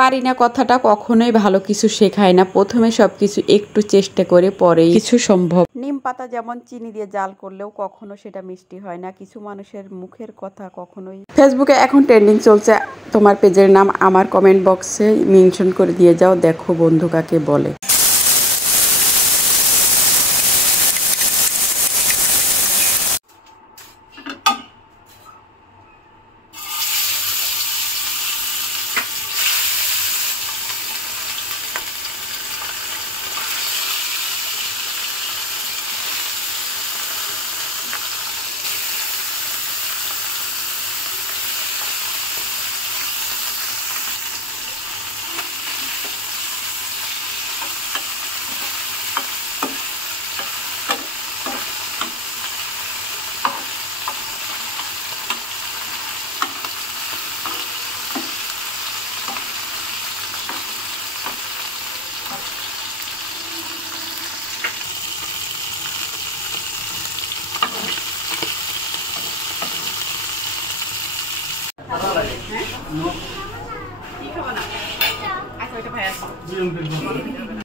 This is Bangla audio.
পারি না কথাটা কখনোই ভালো কিছু শেখায় না। প্রথমে সবকিছু একটু চেষ্টা করে পরেই কিছু সম্ভব। নিম পাতা যেমন চিনি দিয়ে জাল করলেও কখনো সেটা মিষ্টি হয় না। কিছু মানুষের মুখের কথা কখনোই। ফেসবুকে এখন ট্রেন্ডিং চলছে, তোমার পেজের নাম আমার কমেন্ট বক্সে মেনশন করে দিয়ে যাও, দেখো বন্ধু কাকে বলে।